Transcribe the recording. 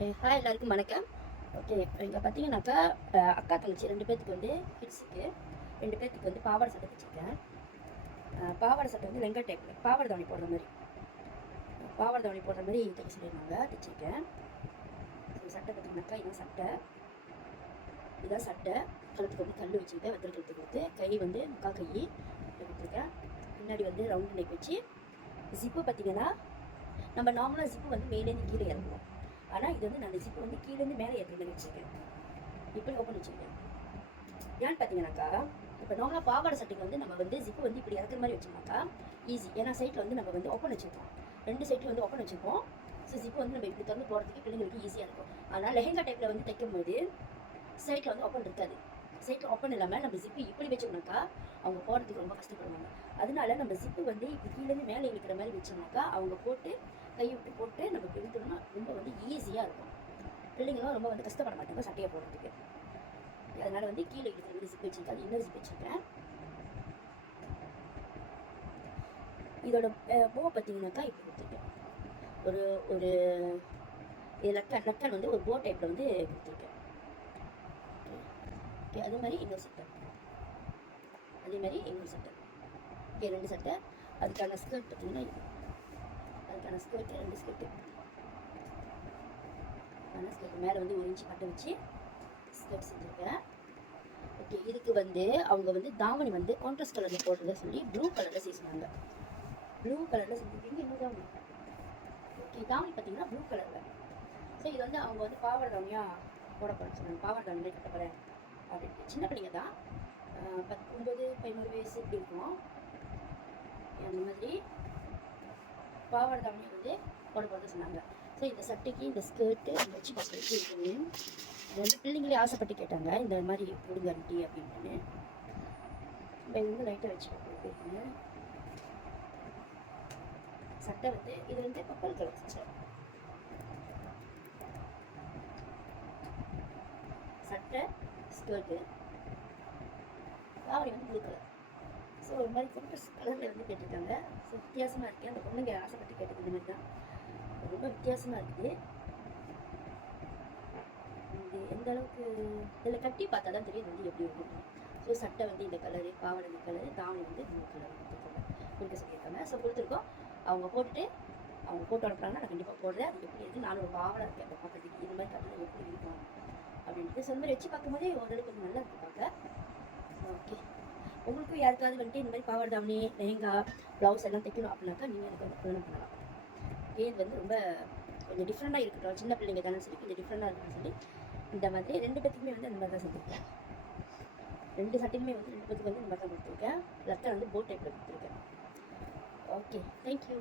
Hi எல்லாருக்கும் வணக்கம். Okay, இங்கே பார்த்தீங்கன்னாக்கா அக்கா தங்கச்சி 2 பேர்த்துக்கு வந்து கிட்ஸுக்கு 2 பேர்த்துக்கு வந்து பாவாடை சட்டை தைச்சிருக்கேன். பாவாடை சட்டை வந்து லெங்கா டைப்பில் பாவாடை தாவணி போடுற மாதிரி தைக்க சொல்லியிருந்தாங்க, தைச்சிருக்கேன். சட்டை பார்த்தீங்கன்னாக்கா இதான் சட்டை கழுத்துக்கு வந்து கல் வச்சுருக்கேன், வெத்தலை கழுத்து கொடுத்து கை வந்து முக்கால் கை கொடுத்துருக்கேன். பின்னாடி வந்து ரவுண்டு நெக் வச்சு ஜிப்பு பார்த்தீங்கன்னா நம்ம நார்மலாக ஜிப்பு வந்து மேலேருந்து கீழே இறங்குவோம். ஆனால் இது வந்து நான் ஜிப்பு வந்து கீழேருந்து மேலே ஏற்றுற மாதிரி வச்சுருக்கேன், இப்படி ஓப்பன் வச்சுருக்கேன். ஏன்னு பார்த்தீங்கன்னாக்கா இப்போ நார்மலாக பாவாடை சட்டைக்கு வந்து நம்ம வந்து ஜிப்பு வந்து இப்படி இறக்குற மாதிரி வச்சோம்னாக்கா ஈஸி. ஏன்னா சைட்டில் வந்து நம்ம வந்து ஓப்பன் வச்சுருக்கோம், 2 சைட்லையும் வந்து ஓப்பன் வச்சுருக்கோம். ஸோ ஜிப்பு வந்து நம்ம இப்படி திறந்து போகிறதுக்கு பிள்ளைங்களுக்கு ஈஸியாக இருக்கும். ஆனால் லெஹெங்கா டைப்பில் வந்து தைக்கும் போது சைட்டில் வந்து ஓப்பன் இருக்காது. சைட்டில் ஓப்பன் இல்லாமல் நம்ம ஜிப்பு இப்படி வச்சோம்னாக்கா அவங்க போகிறதுக்கு ரொம்ப கஷ்டப்படுவாங்க. அதனால நம்ம ஜிப்பு வந்து இப்படி கீழேருந்து மேலே இழுக்கிற மாதிரி வச்சோம்னாக்கா அவங்க போட்டு கையை விட்டு போட்டு நம்ம பிடித்தோம்னா ரொம்ப வந்து ஈஸியாக இருக்கும். பிள்ளைங்களும் ரொம்ப வந்து கஷ்டப்பட மாட்டாங்க சட்டையை போடுறதுக்கு. அதனால் வந்து கீழே இருக்கிற மாதிரி ஜிப் வச்சுருக்கேன், அது இன்னொரு ஜிப் வச்சுருக்கேன். இதோட போ பார்த்தீங்கன்னாக்கா இப்படி கொடுத்துருக்கேன். ஒரு ஒரு லக்கன் வந்து ஒரு போ டைப்பில் வந்து கொடுத்துருக்கேன். ஓகே, அதே மாதிரி இன்னொரு சட்டை, ஓகே 2 சட்டை. அதுக்கான ஸ்கர்ட் பார்த்தீங்கன்னா அதுக்கான ஸ்கர்ட்டு 2 ஸ்கர்ட்டு மேலே வந்து 1 இன்ச்சு பட்டை வச்சு ஸ்கர்ட் செஞ்சுருக்கேன். ஓகே, இதுக்கு வந்து அவங்க வந்து தாவணி வந்து கான்ட்ராஸ்ட் கலரில் போடுறத சொல்லி ப்ளூ கலரில் செய்ய சொன்னாங்க. ப்ளூ கலரில் செஞ்சுருக்கீங்க. இன்னும் தாவணி ஓகே, தாவணி பார்த்தீங்கன்னா ப்ளூ கலரில். ஸோ இது வந்து அவங்க வந்து பாவாடை தாவணியாக போட போகிறேன்னு சொன்னாங்க. பாவாடை தாவணியாக கட்ட போகிறேன் அப்படின்ட்டு. சின்ன பிள்ளைங்க தான், 19-11 வயசு இப்படி இருக்கும். அந்த மாதிரி பாவாடை தாவணி வந்து போட போகிறது சொன்னாங்க. ஸோ இந்த சட்டைக்கு இந்த ஸ்கர்ட்டு வச்சு பார்க்குறதுக்கு இருக்குது. இது வந்து பிள்ளைங்களே ஆசைப்பட்டு கேட்டாங்க, இந்த மாதிரி கொடுங்க ஆண்டி அப்படின்னு. இது வந்து லைட்டாக வச்சு பார்க்குறதுக்கு சட்டை வந்து இது வந்து பர்பிள் கலர் சட்டை ஸ்கர்ட்டு, தாவணி வந்து ப்ளூ கலர். ஸோ ஒரு மாதிரி கான்ட்ராஸ்ட் கலரில் வந்து கேட்டிருக்காங்க. ஸோ வித்தியாசமாக இருக்குது. அந்த பொண்ணுங்க ஆசைப்பட்டு கேட்டது இந்த மாதிரி தான், ரொம்ப வித்தியாசமாக இருக்குது. இது எந்த அளவுக்கு இதில் கட்டி பார்த்தா தான் தெரியும் வந்து எப்படி இருக்கும். ஸோ சட்டை வந்து இந்த கலரு, பாவாடை இந்த கலரு, தாவணி வந்து ப்ளூ கலர் கொடுக்க சொல்லியிருக்காங்க. ஸோ கொடுத்துருக்கோம். அவங்க போட்டுட்டு அவங்க போட்டு அனுப்புறாங்கன்னா நான் கண்டிப்பாக போடுறேன். அது எப்படி இருக்குது, நானும் ஒரு பாவலாக இருக்கேன் அதை பார்க்கறதுக்கு. இது மாதிரி கட்டில் எப்படி இருக்கும் அப்படின்ட்டு. ஸோ இந்த மாதிரி வச்சு பார்க்கும்போதே ஓரளவுக்கு கொஞ்சம் நல்லா இருக்குது பார்க்க. ஓகே, உங்களுக்கும் யாருக்காவது வந்துட்டு இந்த மாதிரி பாவாடை தாவணி, லெஹெங்கா, ப்ளவுஸ் எல்லாம் தைக்கணும் அப்படின்னாக்கா நீங்கள் எனக்கு வந்து ப்ரோனம் பண்ணலாம். ஓகே, இது வந்து ரொம்ப கொஞ்சம் டிஃப்ரெண்ட்டாக இருக்கட்டும், சின்ன பிள்ளைங்க தானே சொல்லி கொஞ்சம் டிஃப்ரெண்ட்டாக இருக்குன்னு சொல்லி இந்த மாதிரி 2 பேத்துக்குமே வந்து அந்த மாதிரி தான் செஞ்சுருக்கேன். 2 சட்டையுமே வந்து 2 பேத்துக்கு வந்து இந்த மாதிரி தான் கொடுத்துருக்கேன். லக்கன் வந்து போட் டைப்பில் கொடுத்துருக்கேன். Okay, thank you.